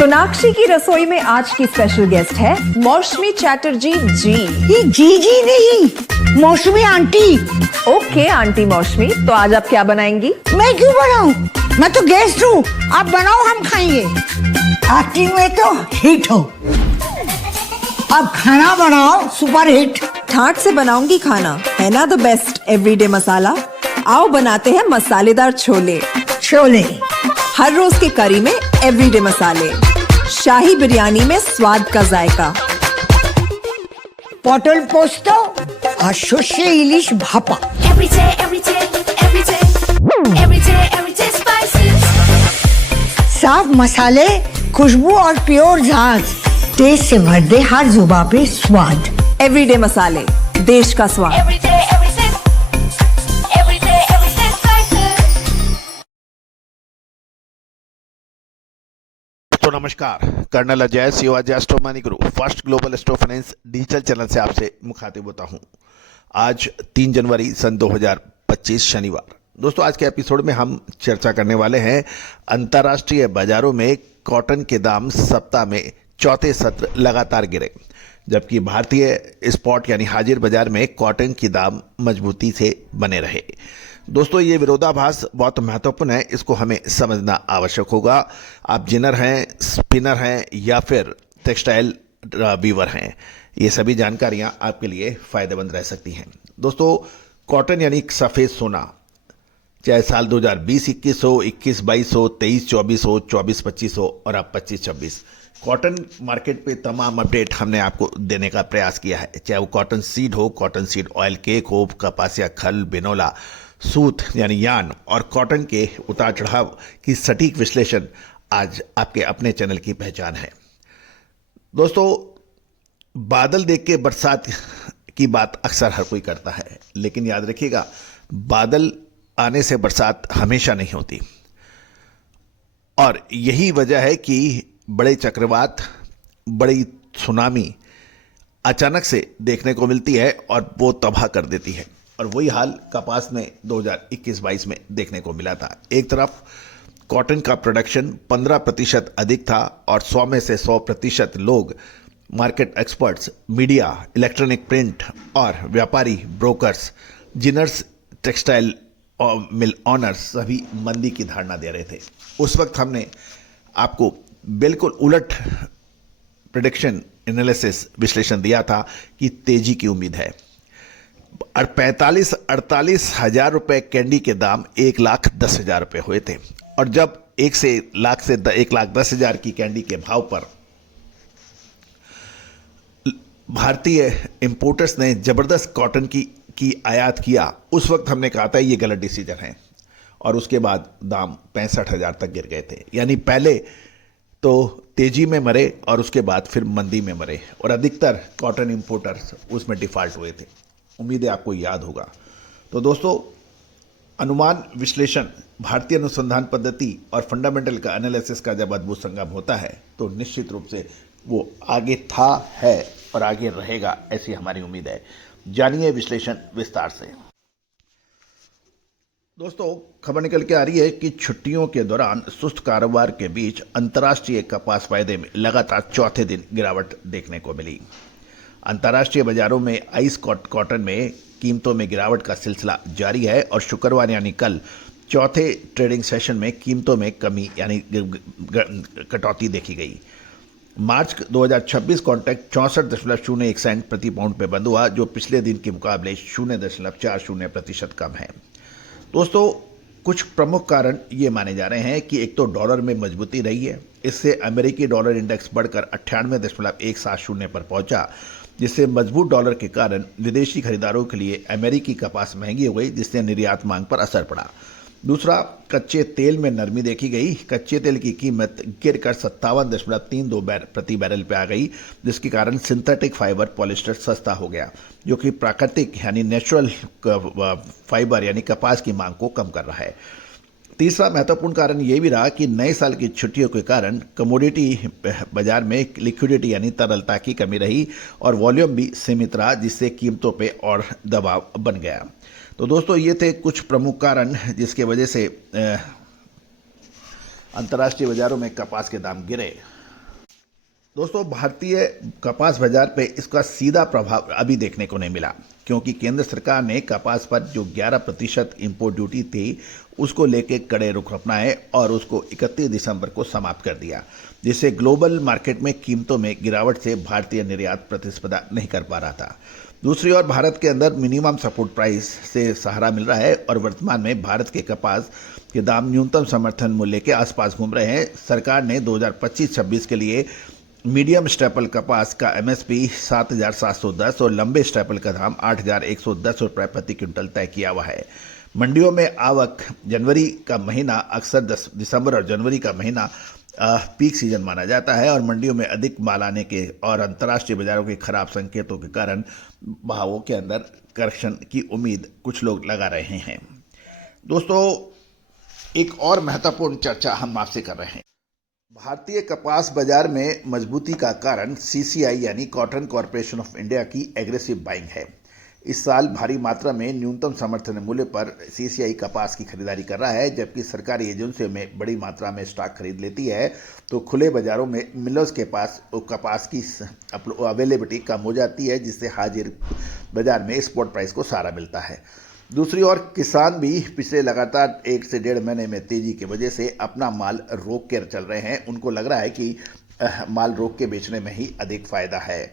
सोनाक्षी की रसोई में आज की स्पेशल गेस्ट है मौसमी चैटर्जी जी। ये जी नहीं, मौसमी आंटी। ओके आंटी मौसमी, तो आज आप क्या बनाएंगी? मैं क्यों बनाऊं? मैं तो गेस्ट हूँ, आप बनाओ हम खाएंगे। एक्टिंग में तो हिट हो, अब खाना बनाओ सुपर हिट। ठाट से बनाऊंगी खाना, है ना द बेस्ट एवरीडे मसाला। आओ बनाते हैं मसालेदार छोले। छोले हर रोज के करी में एवरीडे मसाले, शाही बिरयानी में स्वाद का जायका। পটল পোস্ত আর সর্ষে ইলিশ ভাপা। साफ मसाले, खुशबू और प्योर झाग, टेस्ट से भर दे हर जुबान पे स्वाद। एवरीडे मसाले, देश का स्वाद। तो नमस्कार, कर्नल अजय शिवाजी एस्ट्रोमनी गुरु first global astro finance digital channel से आपसे मुखातिब होता हूं। आज 3 जनवरी सन 2025 शनिवार। दोस्तों, आज के एपिसोड में हम चर्चा करने वाले हैं अंतर्राष्ट्रीय बाजारों में कॉटन के दाम सप्ताह में चौथे सत्र लगातार गिरे, जबकि भारतीय स्पॉट यानी हाजिर बाजार में कॉटन की दाम मजबूती से बने रहे। दोस्तों, ये विरोधाभास बहुत महत्वपूर्ण है, इसको हमें समझना आवश्यक होगा। आप जिनर हैं, स्पिनर हैं या फिर टेक्सटाइल वीवर हैं, ये सभी जानकारियां आपके लिए फ़ायदेमंद रह सकती हैं। दोस्तों, कॉटन यानी सफ़ेद सोना, चाहे साल 2020-21 हो, 21-22 हो, 23-24 हो, 24-25 हो और अब 25-26, कॉटन मार्केट पे तमाम अपडेट हमने आपको देने का प्रयास किया है। चाहे वो कॉटन सीड हो, कॉटन सीड ऑयल केक हो, कपासिया खल, बिनोला, सूत यानी यान और कॉटन के उतार चढ़ाव की सटीक विश्लेषण आज आपके अपने चैनल की पहचान है। दोस्तों, बादल देख के बरसात की बात अक्सर हर कोई करता है, लेकिन याद रखिएगा, बादल आने से बरसात हमेशा नहीं होती। और यही वजह है कि बड़े चक्रवात, बड़ी सुनामी अचानक से देखने को मिलती है और वो तबाह कर देती है। और वही हाल कपास में 2021-22 में देखने को मिला था। एक तरफ कॉटन का प्रोडक्शन 15% अधिक था और 100 में से 100% लोग, market experts, media, electronic print और व्यापारी, ब्रोकर्स, जिनर्स, टेक्सटाइल और मिल ऑनर्स सभी मंदी की धारणा दे रहे थे। उस वक्त हमने आपको बिल्कुल उलट प्रेडिक्शन एनालिसिस विश्लेषण दिया था कि तेजी की उम्मीद है। और 45-48 हजार रुपए कैंडी के दाम 1,10,000 रुपए हुए थे। और जब 1,10,000 की कैंडी के भाव पर भारतीय इंपोर्टर्स ने जबरदस्त कॉटन की आयात किया, उस वक्त हमने कहा था ये गलत डिसीजन है। और उसके बाद दाम 65,000 तक गिर गए थे। यानी पहले तो तेजी में मरे और उसके बाद फिर मंदी में मरे, और अधिकतर कॉटन इंपोर्टर्स उसमें डिफॉल्ट हुए थे। उम्मीद है आपको याद होगा। तो दोस्तों, अनुमान विश्लेषण, भारतीय अनुसंधान पद्धति और फंडामेंटल का एनालिसिस का जब अद्भुत संगम होता है तो निश्चित रूप से वो आगे था, है और आगे रहेगा, ऐसी हमारी उम्मीद है। जानिए विश्लेषण विस्तार से। दोस्तों, खबर निकल के आ रही है कि छुट्टियों के दौरान सुस्त कारोबार के बीच अंतर्राष्ट्रीय कपास वायदे में लगातार चौथे दिन गिरावट देखने को मिली। अंतर्राष्ट्रीय बाजारों में आइस कॉटन में कीमतों में गिरावट का सिलसिला जारी है और शुक्रवार यानी कल चौथे ट्रेडिंग सेशन में कीमतों में कमी यानी कटौती देखी गई। मार्च 2026 कॉन्ट्रैक्ट 64.01 सेंट प्रति पाउंड पे बंद हुआ, जो पिछले दिन के मुकाबले 0.40% कम है। दोस्तों, कुछ प्रमुख कारण ये माने जा रहे हैं कि एक तो डॉलर में मजबूती रही है, इससे अमेरिकी डॉलर इंडेक्स बढ़कर 98.170 पर पहुंचा, जिससे मजबूत डॉलर के कारण विदेशी खरीदारों के लिए अमेरिकी कपास महंगी हो गई, जिससे निर्यात मांग पर असर पड़ा। दूसरा, कच्चे तेल में नरमी देखी गई। कच्चे तेल की कीमत गिरकर 57.32 प्रति बैरल पे आ गई, जिसके कारण सिंथेटिक फाइबर पॉलिस्टर सस्ता हो गया, जो कि प्राकृतिक यानी नेचुरल फाइबर यानी कपास की मांग को कम कर रहा है। तीसरा महत्वपूर्ण कारण ये भी रहा कि नए साल की छुट्टियों के कारण कमोडिटी बाजार में लिक्विडिटी यानी तरलता की कमी रही और वॉल्यूम भी सीमित रहा, जिससे कीमतों पे और दबाव बन गया। तो दोस्तों, ये थे कुछ प्रमुख कारण जिसके वजह से अंतर्राष्ट्रीय बाजारों में कपास के दाम गिरे। दोस्तों, भारतीय कपास बाजार पे इसका सीधा प्रभाव अभी देखने को नहीं मिला, क्योंकि केंद्र सरकार ने कपास पर जो 11% इंपोर्ट ड्यूटी थी उसको लेके कड़े रुख अपनाए और उसको 31 दिसंबर को समाप्त कर दिया, जिससे ग्लोबल मार्केट में कीमतों में गिरावट से भारतीय निर्यात प्रतिस्पर्धा नहीं कर पा रहा था। दूसरी ओर भारत के अंदर मिनिमम सपोर्ट प्राइस से सहारा मिल रहा है और वर्तमान में भारत के कपास के दाम न्यूनतम समर्थन मूल्य के आसपास घूम रहे हैं। सरकार ने 2025-26 के लिए मीडियम स्टेपल कपास का एमएसपी 7,710 और लंबे स्टेपल का दाम 8,110 रुपये प्रति क्विंटल तय किया हुआ है। मंडियों में आवक जनवरी का महीना अक्सर दिसंबर और जनवरी का महीना पीक सीजन माना जाता है और मंडियों में अधिक माल आने के और अंतर्राष्ट्रीय बाजारों के खराब संकेतों के कारण भावों के अंदर करेक्शन की उम्मीद कुछ लोग लगा रहे हैं। दोस्तों, एक और महत्वपूर्ण चर्चा हम आपसे कर रहे हैं। भारतीय कपास बाजार में मजबूती का कारण सीसीआई यानी कॉटन कॉरपोरेशन ऑफ इंडिया की एग्रेसिव बाइंग है। इस साल भारी मात्रा में न्यूनतम समर्थन मूल्य पर सीसीआई कपास की खरीदारी कर रहा है, जबकि सरकारी एजेंसियों में बड़ी मात्रा में स्टॉक खरीद लेती है तो खुले बाजारों में मिलर्स के पास कपास की अवेलेबिलिटी कम हो जाती है, जिससे हाजिर बाजार में स्पॉट प्राइस को सहारा मिलता है। दूसरी ओर किसान भी पिछले लगातार 1 से 1.5 महीने में तेजी की वजह से अपना माल रोक कर चल रहे हैं। उनको लग रहा है कि माल रोक के बेचने में ही अधिक फायदा है।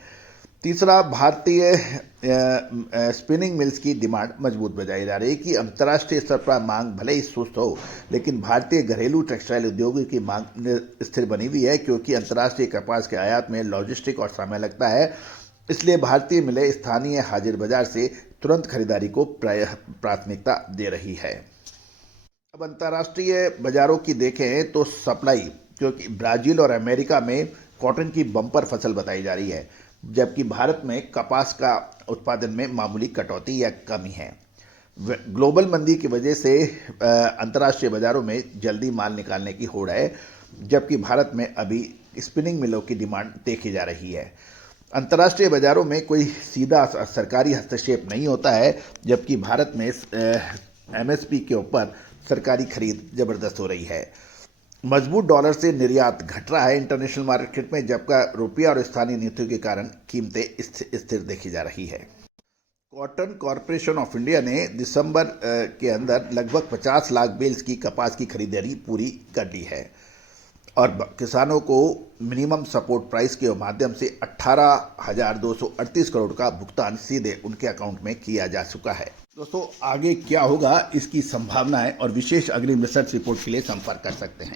तीसरा, भारतीय स्पिनिंग मिल्स की डिमांड मजबूत बताई जा रही है कि अंतर्राष्ट्रीय स्तर पर मांग भले ही सुस्त हो, लेकिन भारतीय घरेलू टेक्सटाइल उद्योगों की मांग स्थिर बनी हुई है, क्योंकि अंतर्राष्ट्रीय कपास के आयात में लॉजिस्टिक और समय लगता है। इसलिए भारतीय मिलें स्थानीय हाजिर बाजार से तुरंत खरीदारी को प्राथमिकता दे रही है। अब अंतर्राष्ट्रीय बाजारों की देखें तो सप्लाई, क्योंकि ब्राजील और अमेरिका में कॉटन की बम्पर फसल बताई जा रही है, जबकि भारत में कपास का उत्पादन में मामूली कटौती या कमी है। ग्लोबल मंदी की वजह से अंतर्राष्ट्रीय बाजारों में जल्दी माल निकालने की होड़ है, जबकि भारत में अभी स्पिनिंग मिलों की डिमांड देखी जा रही है। अंतर्राष्ट्रीय बाजारों में कोई सीधा सरकारी हस्तक्षेप नहीं होता है, जबकि भारत में एमएसपी के ऊपर सरकारी खरीद जबरदस्त हो रही है। मजबूत डॉलर से निर्यात घट रहा है इंटरनेशनल मार्केट में, जबकि रुपया और स्थानीय नीतियों के कारण कीमतें स्थिर देखी जा रही है। कॉटन कॉरपोरेशन ऑफ इंडिया ने दिसंबर के अंदर लगभग 50 लाख बेल्स की कपास की खरीदारी पूरी कर ली है और किसानों को मिनिमम सपोर्ट प्राइस के माध्यम से 18,238 करोड़ का भुगतान सीधे उनके अकाउंट में किया जा चुका है। दोस्तों, आगे क्या होगा इसकी संभावना है और विशेष अग्रिम रिसर्च रिपोर्ट के लिए संपर्क कर सकते हैं।